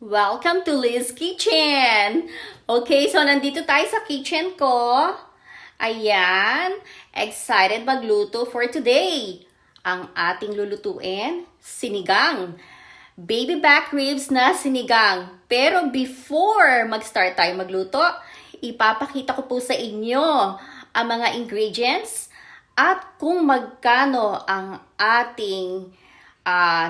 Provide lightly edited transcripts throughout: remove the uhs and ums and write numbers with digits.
Welcome to Liz's Kitchen! Okay, so nandito tayo sa kitchen ko. Ayan, excited magluto for today. Ang ating lulutuin, sinigang. Baby back ribs na sinigang. Pero before mag-start tayo magluto, ipapakita ko po sa inyo ang mga ingredients at kung magkano ang ating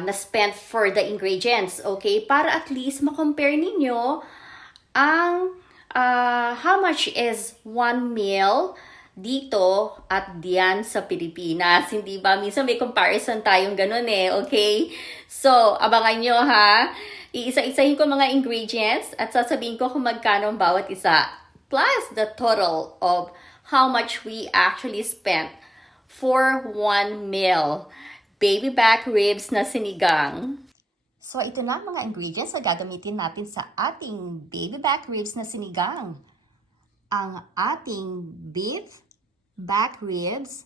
na-spent for the ingredients, okay? Para at least ma-compare ninyo ang how much is one meal dito at diyan sa Pilipinas. Hindi ba? Minsan may comparison tayong ganun eh, okay? So, abangan nyo ha. Iisa-isahin ko mga ingredients at sasabihin ko kung magkano ang bawat isa. Plus the total of how much we actually spent for one meal. Baby back ribs na sinigang. So, ito na mga ingredients na gagamitin natin sa ating baby back ribs na sinigang. Ang ating beef back ribs,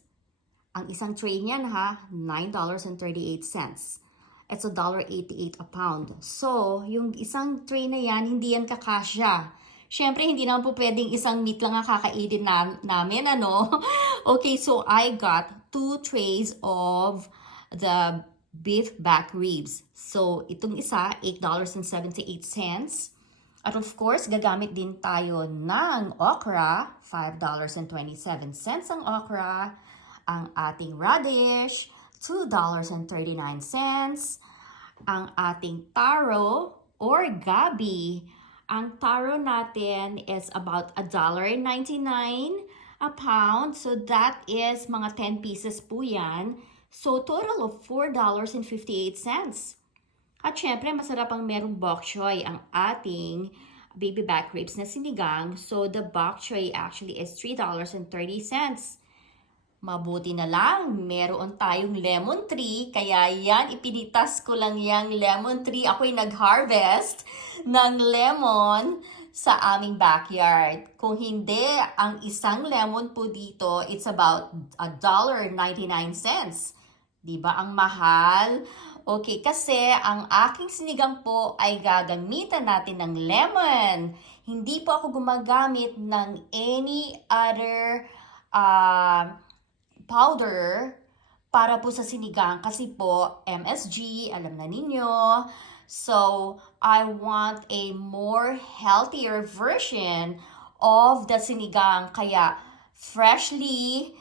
ang isang tray niyan ha, $9.38. It's $1.88 a pound. So, yung isang tray na yan, hindi yan kakasya. Siyempre, hindi naman po pwedeng isang meat lang ang kakainin namin, ano? Okay, so I got 2 trays of the beef back ribs. So, itong isa, $8.78. At of course, gagamit din tayo ng okra, $5.27 ang okra. Ang ating radish, $2.39. Ang ating taro or gabi, ang taro natin is about $1.99 a pound. So, that is mga 10 pieces po yan. So, total of $4.58. At syempre, masarap ang merong bok choy ang ating baby back ribs na sinigang. So, the bok choy actually is $3.30. Mabuti na lang, meron tayong lemon tree. Kaya yan, ipinitas ko lang yung lemon tree. Ako'y nag-harvest ng lemon sa aming backyard. Kung hindi, ang isang lemon po dito, it's about $1.99. Diba? Ang mahal. Okay, kasi ang aking sinigang po ay gagamitan natin ng lemon. Hindi po ako gumagamit ng any other powder para po sa sinigang. Kasi po, MSG, alam na ninyo. So, I want a more healthier version of the sinigang. Kaya, freshly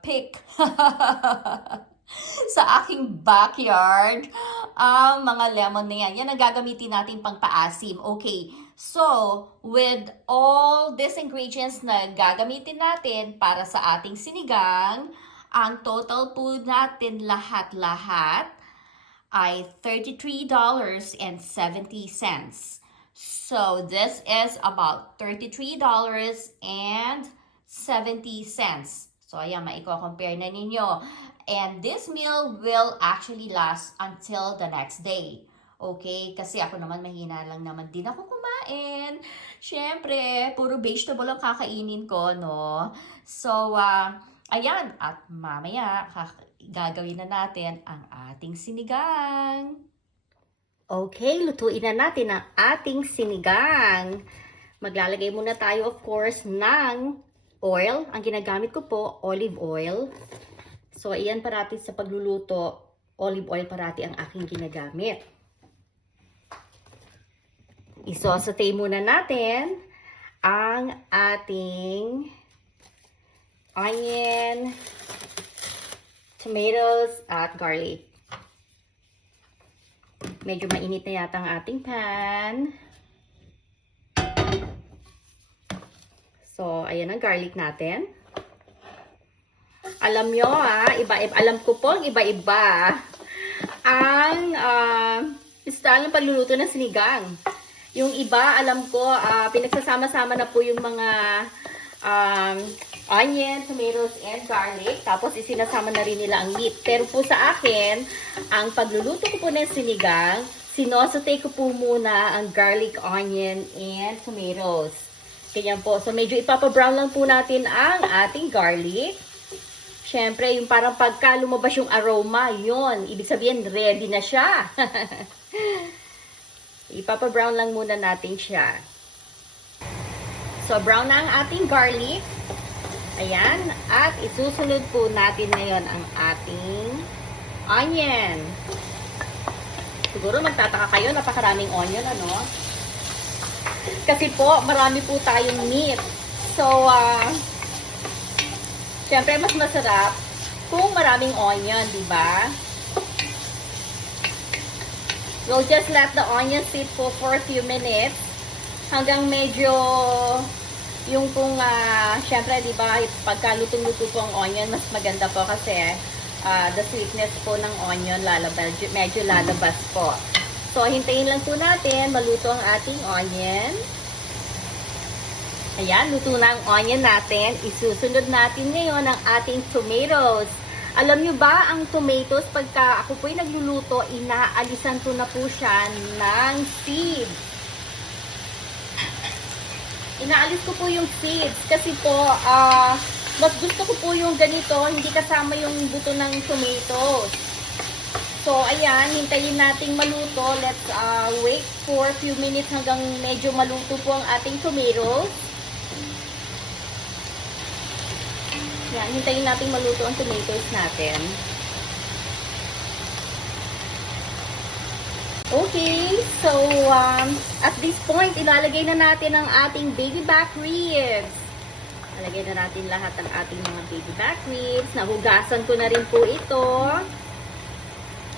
pick sa aking backyard ang mga lemon na yan. Yan ang gagamitin natin pang paasim. Okay, so with all these ingredients na gagamitin natin para sa ating sinigang, ang total po natin lahat-lahat ay $33.70. So this is about $33.70. So, ayan, maiko-compare na ninyo. And this meal will actually last until the next day. Okay? Kasi ako naman, mahina lang naman din ako kumain. Siyempre, puro vegetable ang kakainin ko, no? So, ayan. At mamaya, gagawin na natin ang ating sinigang. Okay, lutuin na natin ang ating sinigang. Maglalagay muna tayo, of course, ng oil. Ang ginagamit ko po, olive oil. So, ayan parati sa pagluluto, olive oil parati ang aking ginagamit. Isosaute muna natin ang ating onion, tomatoes, at garlic. Medyo mainit na yata ang ating pan. So, ayan ang garlic natin. Alam nyo alam ko po ang iba-iba ang style ng pagluluto ng sinigang. Yung iba, alam ko, pinagsasama-sama na po yung mga onion, tomatoes, and garlic. Tapos, isinasama na rin nila ang meat. Pero po sa akin, ang pagluluto ko po ng sinigang, sinosaute ko po muna ang garlic, onion, and tomatoes. Ganyan po. So, medyo ipapa-brown lang po natin ang ating garlic. Siyempre, yung parang pagka lumabas yung aroma, yun. Ibig sabihin, ready na siya. Ipapa-brown lang muna natin siya. So, brown na ang ating garlic. Ayan. At isusunod po natin ngayon ang ating onion. Siguro magtataka kayo, napakaraming onion, ano? Kasi po, marami po tayong meat. So, syempre, mas masarap kung maraming onion, di ba? We'll just let the onion sit for a few minutes hanggang medyo yung kung syempre, di ba, pagka lutong-luto po ang onion, mas maganda po kasi the sweetness po ng onion medyo lalabas po. So, hintayin lang po natin maluto ang ating onion. Ayan, luto na ang onion natin. Isusunod natin ngayon ang ating tomatoes. Alam nyo ba, ang tomatoes, pagka ako po'y nagluluto, inaalisan ko na po siya ng seeds. Inaalis ko po yung seeds kasi po, mas gusto ko po yung ganito, hindi kasama yung buto ng tomatoes. So, ayan, hintayin nating maluto. Let's wait for a few minutes hanggang medyo maluto po ang ating tomatoes. Yan, hintayin nating maluto ang tomatoes natin. Okay, so at this point, ilalagay na natin ang ating baby back ribs. Ilalagay na natin lahat ng ating mga baby back ribs. Nahugasan ko na rin po ito.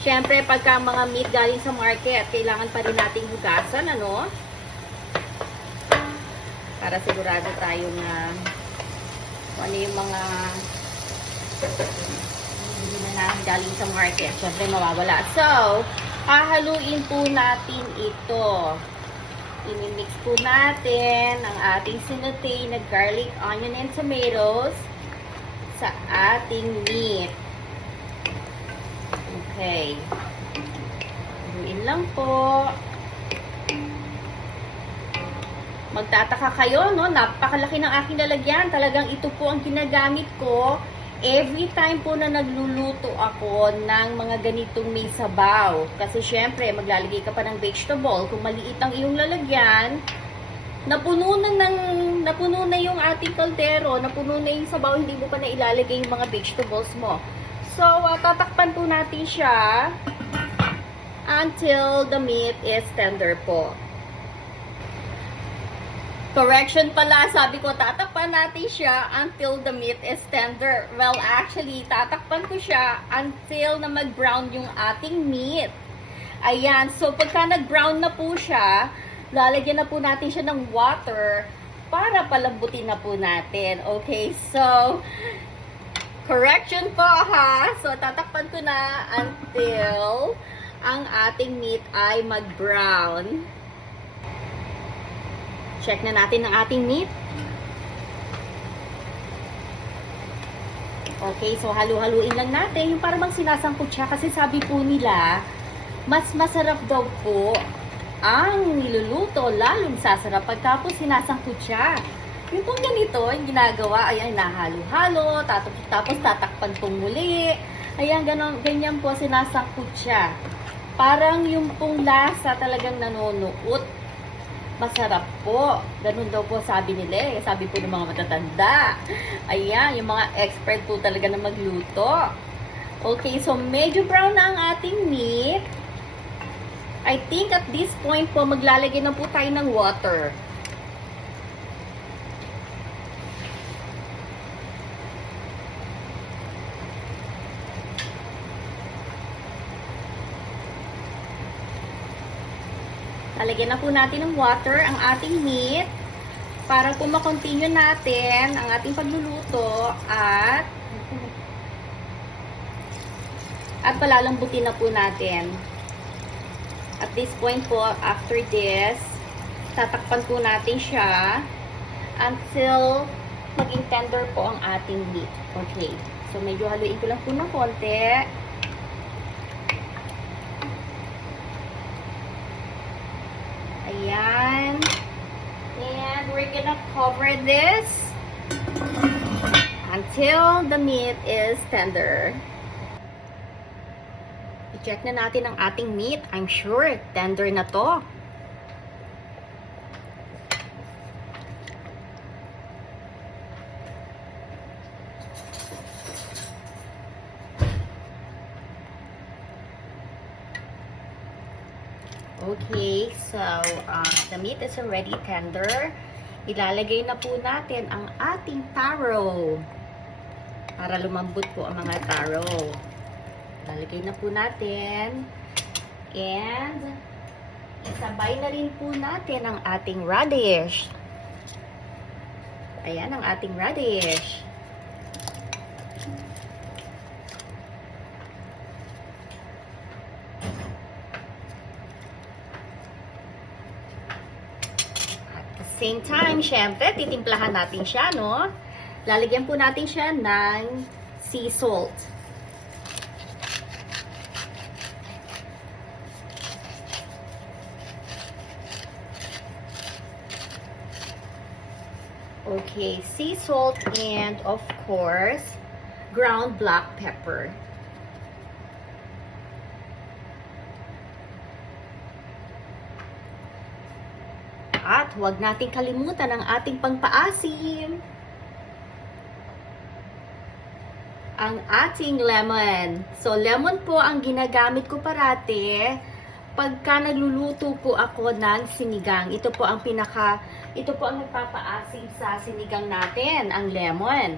Siyempre, pagka mga meat galing sa market, kailangan pa rin nating hugasan, ano? Para sigurado tayo na ano yung mga hindi na galing sa market. Siyempre, mawawala. So, hahaluin po natin ito. Inimix po natin ang ating sinaute na garlic, onion, and tomatoes sa ating meat. Okay. Haluin lang po. Magtataka kayo, no? Napakalaki ng aking lalagyan. Talagang ito po ang ginagamit ko every time po na nagluluto ako ng mga ganitong may sabaw. Kasi syempre, maglalagay ka pa ng vegetable. Kung maliit ang iyong lalagyan, napuno na yung ating kaldero, napuno na yung sabaw, hindi mo pa na ilalagay yung mga vegetables mo. So, tatakpan po natin siya until the meat is tender po. Correction pala, sabi ko, tatakpan natin siya until the meat is tender. Well, actually, tatakpan ko siya until na mag-brown yung ating meat. Ayan, so pagka nag-brown na po siya, lalagyan na po natin siya ng water para palambutin na po natin. Okay, so, correction po ha. So, tatakpan ko na until ang ating meat ay mag-brown. Check na natin ang ating meat. Okay, so halu-haluin lang natin. Yung parang bang sinasangkot siya. Kasi sabi po nila, mas masarap daw po ang niluluto. Lalong sasarap pagka po sinasangkot siya. Yung pong ganito, yung ginagawa, ayan, nahalo-halo. Tapos tatakpan pong muli. Ayan, ganyan po sinasangkot siya. Parang yung pong lasa talagang nanonood. Masarap po. Ganun daw po sabi nila eh. Sabi po ng mga matatanda. Ayan, yung mga expert po talaga na magluto. Okay, so medyo brown na ang ating meat. I think at this point po, maglalagay na po tayo ng water. Lalagyan na po natin ng water ang ating meat para po ma-continue natin ang ating pagluluto at palalambutin na po natin. At this point po, after this, tatakpan po natin siya until maging tender po ang ating meat. Okay. So, medyo haluin ko lang po ng konti. Ayan. And we're gonna cover this until the meat is tender. I-check na natin ang ating meat. I'm sure tender na to. Okay, so the meat is already tender. Ilalagay na po natin ang ating taro para lumambot po ang mga taro. Ilalagay na po natin. And isabay na rin po natin ang ating radish. Ayan ang ating radish. Same time, syempre, titimplahan natin siya, no? Lalagyan po natin siya ng sea salt. Okay, sea salt and, of course, ground black pepper. At huwag nating kalimutan ang ating pangpaasim. Ang ating lemon. So, lemon po ang ginagamit ko parati pagka nagluluto po ako ng sinigang. Ito po ang nagpapaasim sa sinigang natin, ang lemon.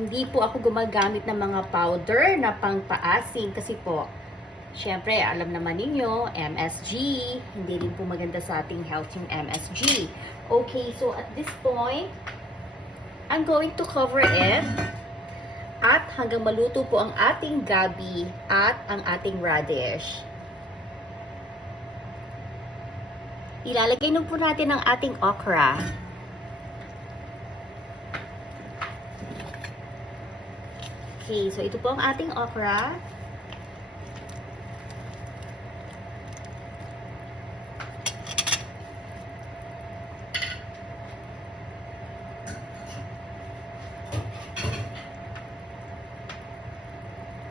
Hindi po ako gumagamit ng mga powder na pangpaasim kasi po, syempre, alam naman ninyo, MSG, hindi rin po maganda sa ating health yung MSG. Okay, so at this point, I'm going to cover it at hanggang maluto po ang ating gabi at ang ating radish. Ilalagay na po natin ang ating okra. Okay, so ito po ang ating okra.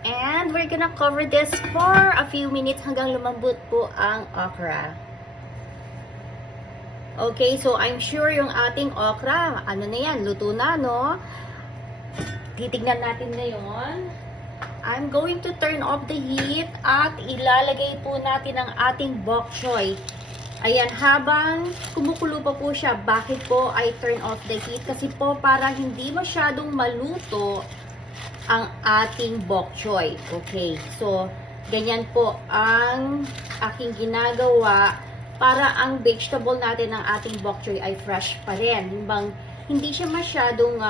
And we're gonna cover this for a few minutes hanggang lumambot po ang okra. Okay, so I'm sure yung ating okra, ano na yan, luto na, no? Titignan natin ngayon. I'm going to turn off the heat at ilalagay po natin ang ating bok choy. Ayan, habang kumukulo pa po siya, bakit po I turn off the heat? Kasi po para hindi masyadong maluto ang ating bok choy. Okay, so ganyan po ang aking ginagawa para ang vegetable natin ng ating bok choy ay fresh pa rin. Hindi siya masyadong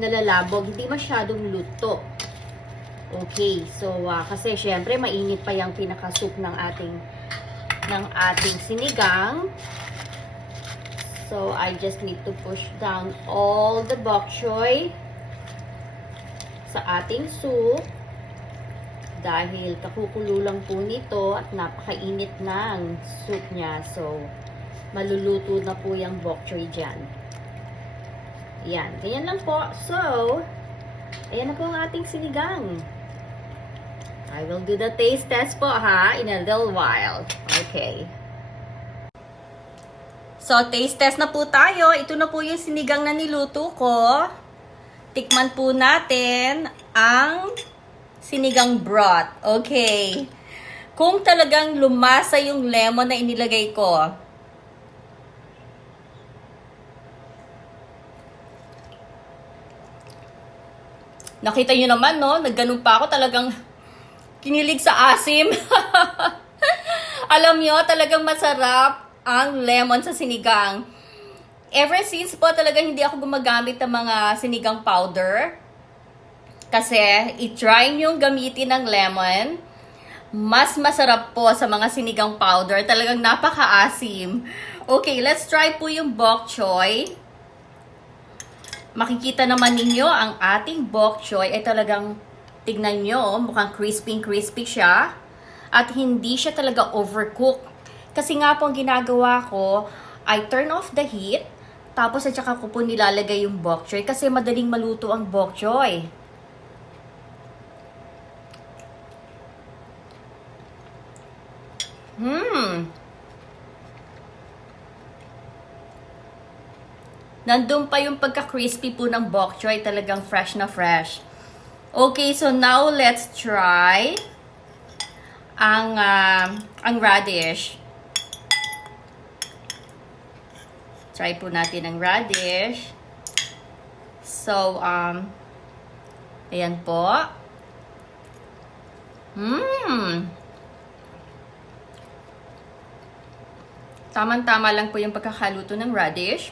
nalalabog, hindi masyadong luto. Okay, so kasi syempre mainit pa yung pinaka-soup ng ating sinigang. So I just need to push down all the bok choy sa ating soup. Dahil kakukulo lang po nito at napakainit ng soup niya. So, maluluto na po yung bok choy dyan. Yan. Ganyan lang po. So, ayan na po ang ating sinigang. I will do the taste test po ha in a little while. Okay. So, taste test na po tayo. Ito na po yung sinigang na niluto ko. Tikman po natin ang sinigang broth. Okay. Kung talagang lumasa yung lemon na inilagay ko. Nakita nyo naman, no? Nagganon pa ako, talagang kinilig sa asim. Alam nyo, talagang masarap ang lemon sa sinigang. Ever since po, talagang hindi ako gumagamit ng mga sinigang powder. Kasi, i-try nyo gamitin ng lemon. Mas masarap po sa mga sinigang powder. Talagang napaka-asim. Okay, let's try po yung bok choy. Makikita naman ninyo, ang ating bok choy ay talagang, tignan nyo, mukhang crispy siya. At hindi siya talaga overcooked. Kasi nga po, ang ginagawa ko, I turn off the heat. Tapos, at saka ko po nilalagay yung bok choy. Kasi madaling maluto ang bok choy. Nandun pa yung pagka-crispy po ng bok choy, talagang fresh na fresh. Okay, so now let's try ang radish. Try po natin ang radish. So, ayan po. Tamang-tama lang po yung pagkakaluto ng radish.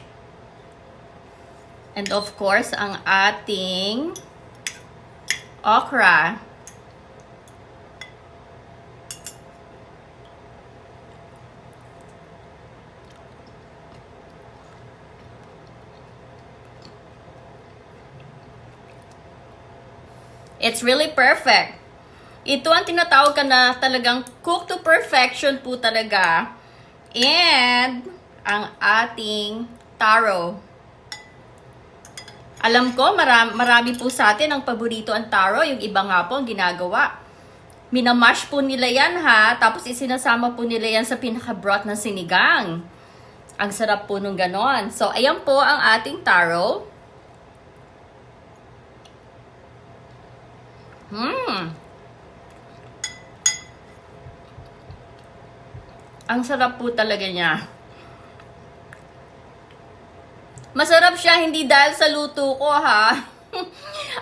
And of course, ang ating okra. It's really perfect. Ito ang tinatawag ka na talagang cook to perfection po talaga. And ang ating taro. Alam ko, marami po sa atin ang paborito ang taro. Yung iba nga po ang ginagawa. Minamash po nila yan ha. Tapos isinasama po nila yan sa pinaka-broth ng sinigang. Ang sarap po nung ganon. So, ayan po ang ating taro. Ang sarap po talaga niya. Masarap siya hindi dahil sa luto ko ha.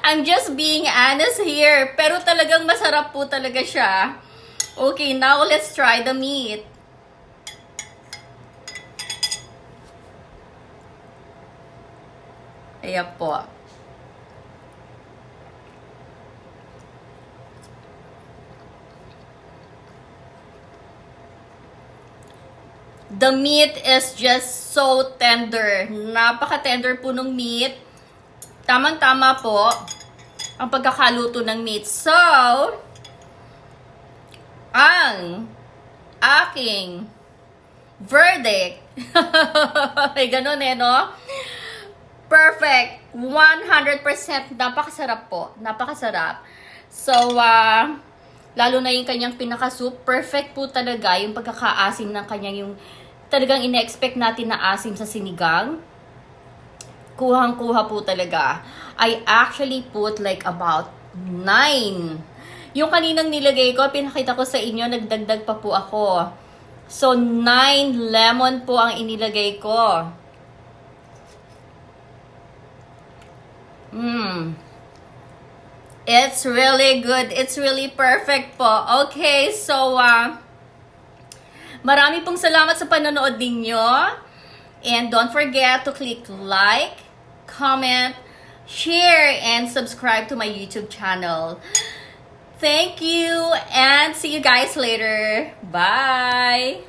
I'm just being honest here. Pero talagang masarap po talaga siya. Okay, now let's try the meat. Ayan po. The meat is just so tender. Napaka-tender po ng meat. Tamang-tama po ang pagkakaluto ng meat. So, ang aking verdict, ay ganun no? Perfect. 100%. Napakasarap po. Napakasarap. So, lalo na yung kanyang pinaka-soup, perfect po talaga yung pagkakaasim ng kanyang yung talagang ina-expect natin na asim sa sinigang. Kuhang-kuha po talaga. I actually put like about 9. Yung kaninang nilagay ko, pinakita ko sa inyo, nagdagdag pa po ako. So, 9 lemon po ang inilagay ko. It's really good. It's really perfect po. Okay, so, marami pong salamat sa panonood ninyo. And don't forget to click like, comment, share, and subscribe to my YouTube channel. Thank you, and see you guys later. Bye!